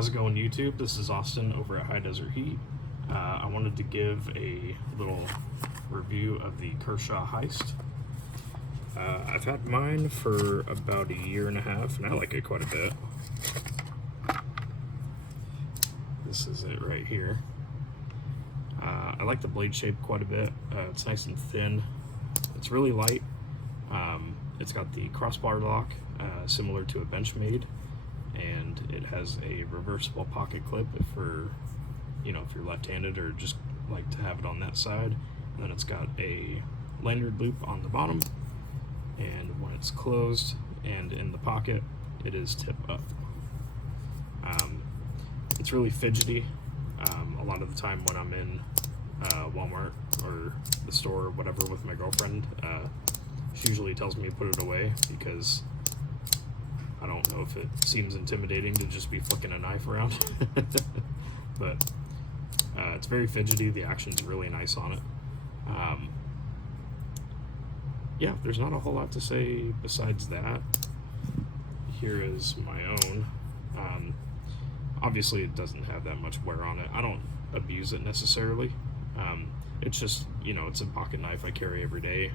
How's it going, YouTube? This is Austin over at High Desert Heat. I wanted to give a little review of the Kershaw Heist. I've had mine for about a year and a half, and I like it quite a bit. This is it right here. I like the blade shape quite a bit. It's nice and thin. It's really light. It's got the crossbar lock, similar to a Benchmade, and it has a reversible pocket clip for, if you're left-handed or just like to have it on that side. And then it's got a lanyard loop on the bottom, and when it's closed and in the pocket, it is tip up. It's really fidgety. A lot of the time when I'm in Walmart or the store or whatever with my girlfriend, she usually tells me to put it away because I don't know if it seems intimidating to just be flicking a knife around. But it's very fidgety. The action's really nice on it. Yeah, there's not a whole lot to say besides that. Here is my own. Obviously it doesn't have that much wear on it. I don't abuse it necessarily. It's just, it's a pocket knife I carry every day.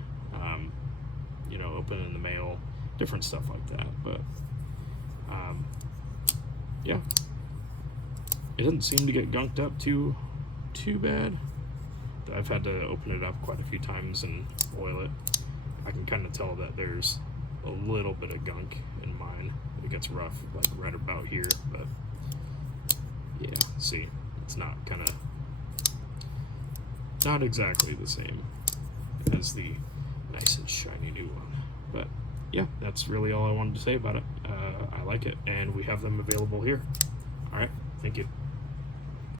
Open in the mail, different stuff like that. But yeah, it doesn't seem to get gunked up too bad. I've had to open it up quite a few times and oil it. I can kind of tell that there's a little bit of gunk in mine. It gets rough like right about here, but yeah, see, it's not exactly the same as the nice and shiny new one. But yeah, that's really all I wanted to say about it. I like it, and we have them available here. All right, thank you.